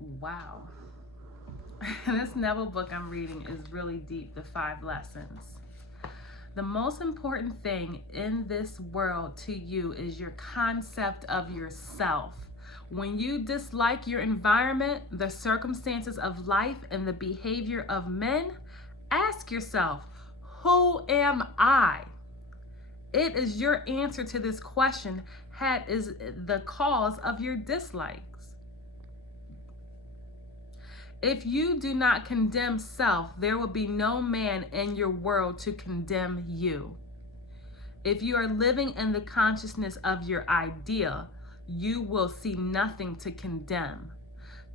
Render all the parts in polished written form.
Wow. This Neville book I'm reading is really deep, The Five Lessons. The most important thing in this world to you is your concept of yourself. When you dislike your environment, the circumstances of life, and the behavior of men, ask yourself, who am I? It is your answer to this question that is the cause of your dislikes. If you do not condemn self, there will be no man in your world to condemn you. If you are living in the consciousness of your idea, you will see nothing to condemn.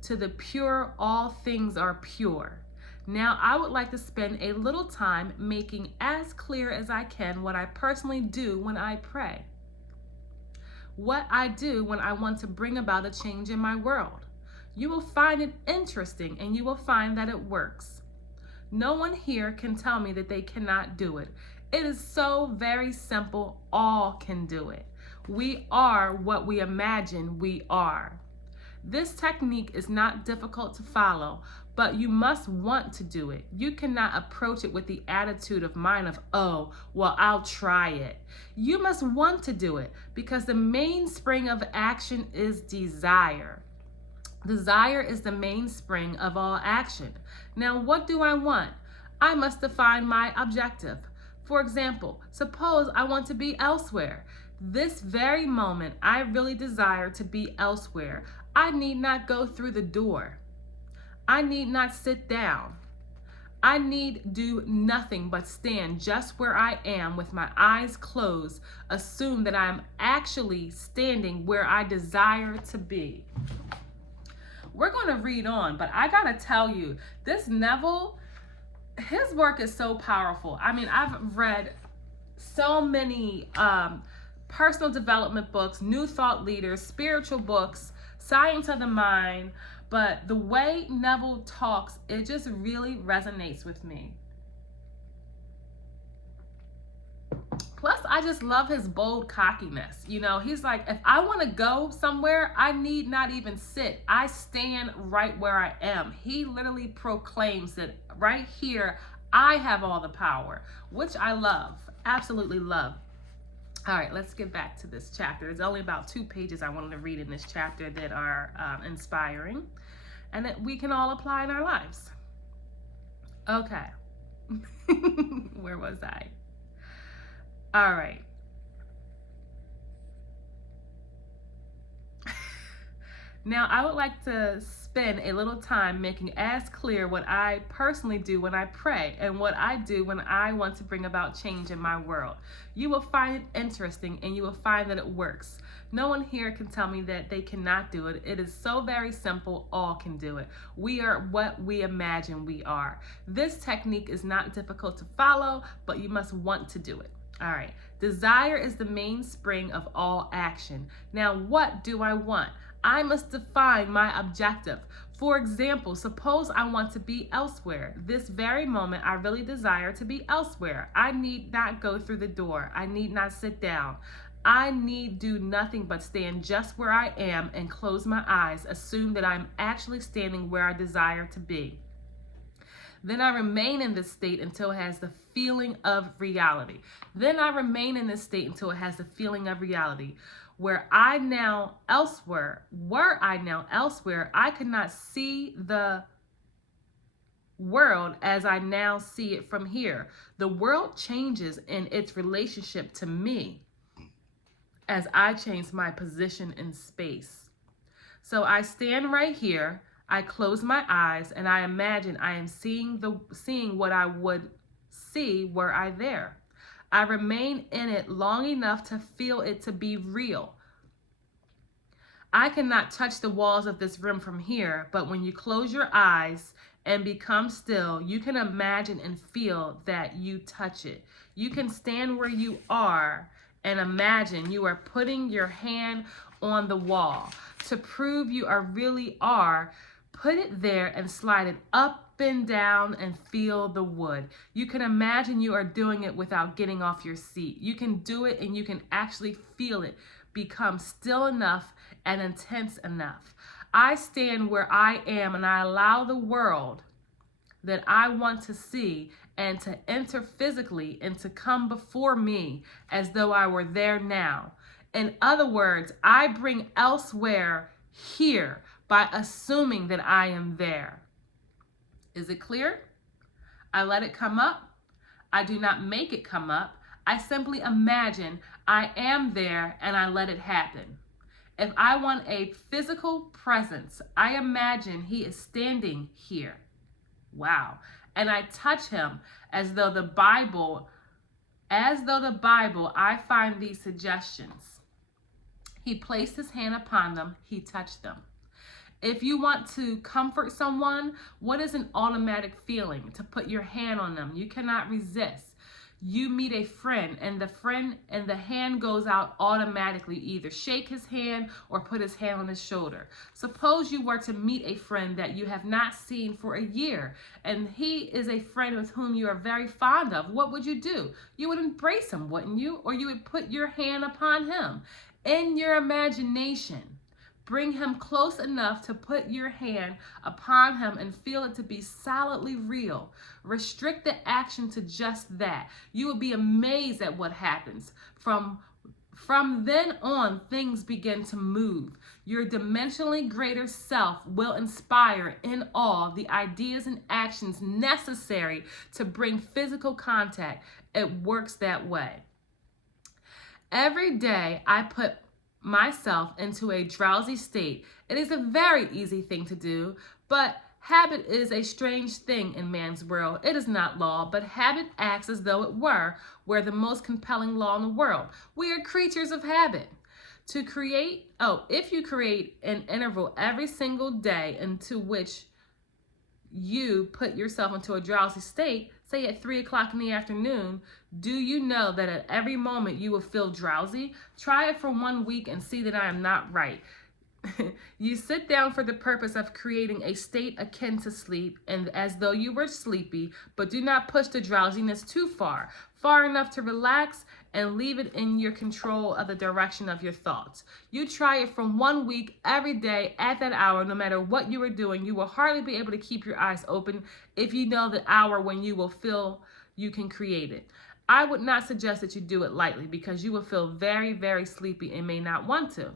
To the pure, all things are pure. Now, I would like to spend a little time making as clear as I can what I personally do when I pray. What I do when I want to bring about a change in my world. You will find it interesting and you will find that it works. No one here can tell me that they cannot do it. It is so very simple. All can do it. We are what we imagine we are. This technique is not difficult to follow, but you must want to do it. You cannot approach it with the attitude of mind of, oh, well, I'll try it. You must want to do it because the mainspring of action is desire. Desire is the mainspring of all action. Now, what do I want? I must define my objective. For example, suppose I want to be elsewhere. This very moment, I really desire to be elsewhere. I need not go through the door. I need not sit down. I need do nothing but stand just where I am with my eyes closed. Assume that I am actually standing where I desire to be. We're going to read on, but I got to tell you, this Neville, his work is so powerful. I mean, I've read so many personal development books, new thought leaders, spiritual books, science of the mind, but the way Neville talks, it just really resonates with me. Plus, I just love his bold cockiness. You know, he's like, if I want to go somewhere, I need not even sit. I stand right where I am. He literally proclaims that right here, I have all the power, which I love, absolutely love. All right, let's get back to this chapter. There's only about 2 pages I wanted to read in this chapter that are inspiring and that we can all apply in our lives. Okay. Where was I? All right. Now, I would like to spend a little time making as clear what I personally do when I pray and what I do when I want to bring about change in my world. You will find it interesting and you will find that it works. No one here can tell me that they cannot do it. It is so very simple. All can do it. We are what we imagine we are. This technique is not difficult to follow, but you must want to do it. All right. Desire is the mainspring of all action. Now, what do I want? I must define my objective. For example, suppose I want to be elsewhere. This very moment, I really desire to be elsewhere. I need not go through the door. I need not sit down. I need do nothing but stand just where I am and close my eyes. Assume that I'm actually standing where I desire to be. Then I remain in this state until it has the feeling of reality. Then I remain in this state until it has the feeling of reality. Were I now elsewhere, I could not see the world as I now see it from here. The world changes in its relationship to me as I change my position in space. So I stand right here. I close my eyes and I imagine I am seeing what I would see were I there. I remain in it long enough to feel it to be real. I cannot touch the walls of this room from here, but when you close your eyes and become still, you can imagine and feel that you touch it. You can stand where you are and imagine you are putting your hand on the wall. To prove you really are, put it there and slide it up and down and feel the wood. You can imagine you are doing it without getting off your seat. You can do it and you can actually feel it become still enough and intense enough. I stand where I am and I allow the world that I want to see and to enter physically and to come before me as though I were there now. In other words, I bring elsewhere here by assuming that I am there. Is it clear? I let it come up. I do not make it come up. I simply imagine I am there and I let it happen. If I want a physical presence, I imagine he is standing here. Wow. And I touch him as though the Bible, I find these suggestions. He placed his hand upon them. He touched them. If you want to comfort someone, what is an automatic feeling? To put your hand on them. You cannot resist. You meet a friend and the hand goes out automatically. Either shake his hand or put his hand on his shoulder. Suppose you were to meet a friend that you have not seen for a year and he is a friend with whom you are very fond of. What would you do? You would embrace him, wouldn't you? Or you would put your hand upon him. In your imagination, bring him close enough to put your hand upon him and feel it to be solidly real. Restrict the action to just that. You will be amazed at what happens. From then on, things begin to move. Your dimensionally greater self will inspire in all the ideas and actions necessary to bring physical contact. It works that way. Every day I put myself into a drowsy state. It is a very easy thing to do, but habit is a strange thing in man's world. It is not law, but habit acts as though it were the most compelling law in the world. We are creatures of habit. If you create an interval every single day into which you put yourself into a drowsy state, say at 3 o'clock in the afternoon, do you know that at every moment you will feel drowsy? Try it for 1 week and see that I am not right. You sit down for the purpose of creating a state akin to sleep and as though you were sleepy, but do not push the drowsiness too far enough to relax and leave it in your control of the direction of your thoughts. You try it for 1 week every day at that hour, no matter what you are doing. You will hardly be able to keep your eyes open if you know the hour when you will feel you can create it. I would not suggest that you do it lightly because you will feel very, very sleepy and may not want to.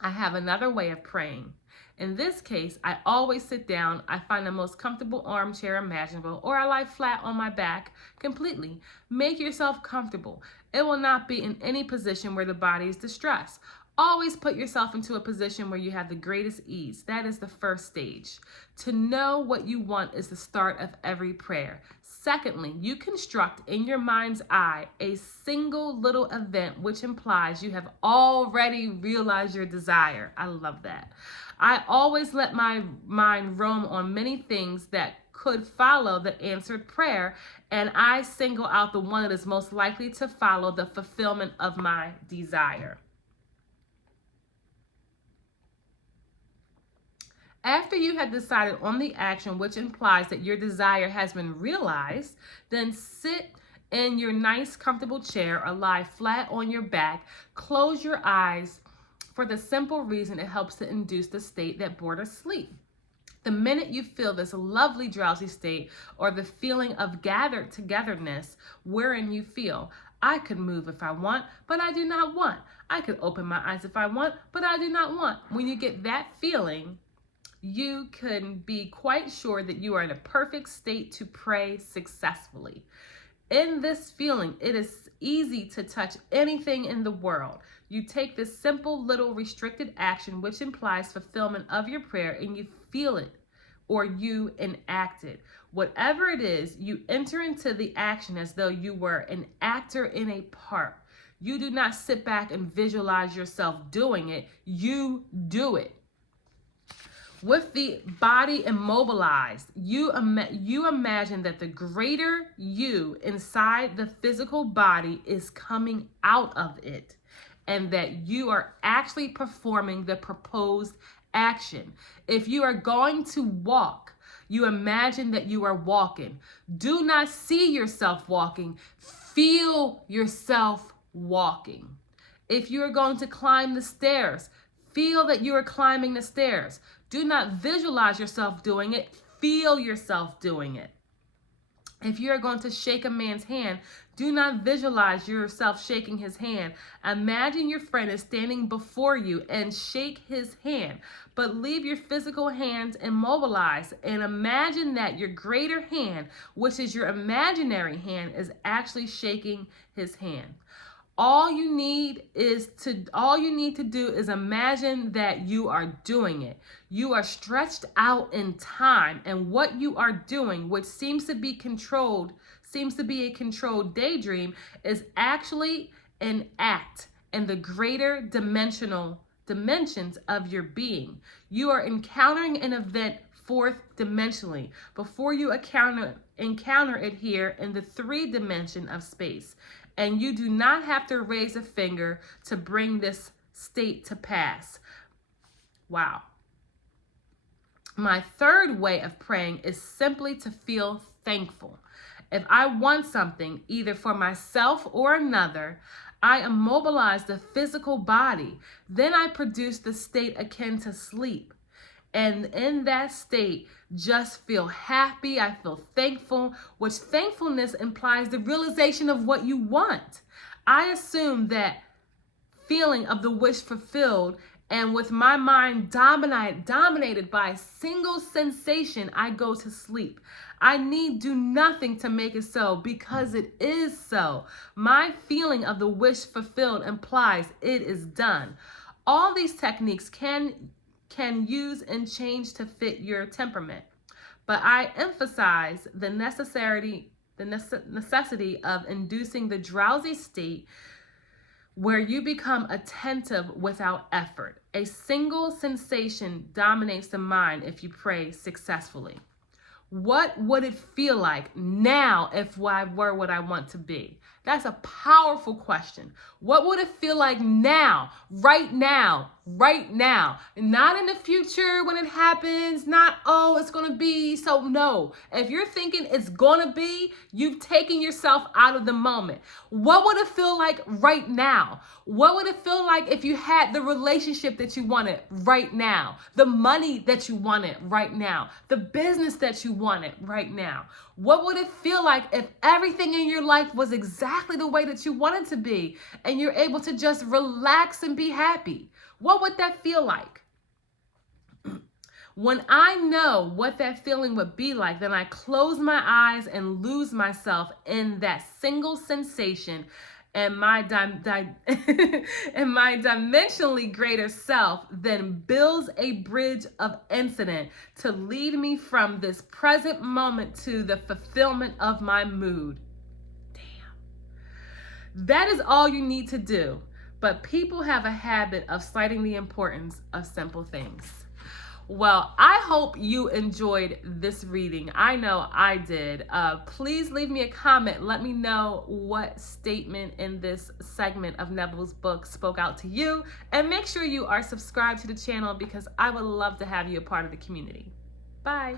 I have another way of praying. In this case, I always sit down. I find the most comfortable armchair imaginable, or I lie flat on my back completely. Make yourself comfortable. It will not be in any position where the body is distressed. Always put yourself into a position where you have the greatest ease. That is the first stage. To know what you want is the start of every prayer. Secondly, you construct in your mind's eye a single little event which implies you have already realized your desire. I love that. I always let my mind roam on many things that could follow the answered prayer, and I single out the one that is most likely to follow the fulfillment of my desire. After you have decided on the action which implies that your desire has been realized, then sit in your nice comfortable chair or lie flat on your back. Close your eyes for the simple reason it helps to induce the state that borders sleep. The minute you feel this lovely drowsy state or the feeling of gathered togetherness wherein you feel, I could move if I want, but I do not want. I could open my eyes if I want, but I do not want. When you get that feeling, you can be quite sure that you are in a perfect state to pray successfully. In this feeling, it is easy to touch anything in the world. You take this simple little restricted action which implies fulfillment of your prayer and you feel it or you enact it. Whatever it is, you enter into the action as though you were an actor in a part. You do not sit back and visualize yourself doing it. You do it. With the body immobilized, you imagine that the greater you inside the physical body is coming out of it and that you are actually performing the proposed action. If you are going to walk, you imagine that you are walking. Do not see yourself walking. Feel yourself walking. If you are going to climb the stairs, Feel that you are climbing the stairs. Do not visualize yourself doing it. Feel yourself doing it. If you are going to shake a man's hand, do not visualize yourself shaking his hand. Imagine your friend is standing before you and shake his hand, but leave your physical hands immobilized and imagine that your greater hand, which is your imaginary hand, is actually shaking his hand. All you need to do is imagine that you are doing it. You are stretched out in time, and what you are doing, which seems to be a controlled daydream, is actually an act in the greater dimensions of your being. You are encountering an event fourth dimensionally before you encounter it here in the 3-dimension of space. And you do not have to raise a finger to bring this state to pass. Wow. My third way of praying is simply to feel thankful. If I want something, either for myself or another, I immobilize the physical body. Then I produce the state akin to sleep. And in that state, just feel happy. I feel thankful, which thankfulness implies the realization of what you want. I assume that feeling of the wish fulfilled, and with my mind dominated by a single sensation, I go to sleep. I need do nothing to make it so because it is so. My feeling of the wish fulfilled implies it is done. All these techniques can use and change to fit your temperament. But I emphasize the necessity of inducing the drowsy state where you become attentive without effort. A single sensation dominates the mind if you pray successfully. What would it feel like now if I were what I want to be? That's a powerful question. What would it feel like now, right now, right now? Not in the future when it happens, not, oh, it's going to be. So no, if you're thinking it's going to be, you've taken yourself out of the moment. What would it feel like right now? What would it feel like if you had the relationship that you wanted right now? The money that you wanted right now? The business that you wanted right now? What would it feel like if everything in your life was exactly the way that you wanted to be and you're able to just relax and be happy? What would that feel like? When I know what that feeling would be like, then I close my eyes and lose myself in that single sensation, and my and my dimensionally greater self then builds a bridge of incident to lead me from this present moment to the fulfillment of my mood. Damn. That is all you need to do. But people have a habit of slighting the importance of simple things. Well, I hope you enjoyed this reading. I know I did. Please leave me a comment. Let me know what statement in this segment of Neville's book spoke out to you. And make sure you are subscribed to the channel because I would love to have you a part of the community. Bye.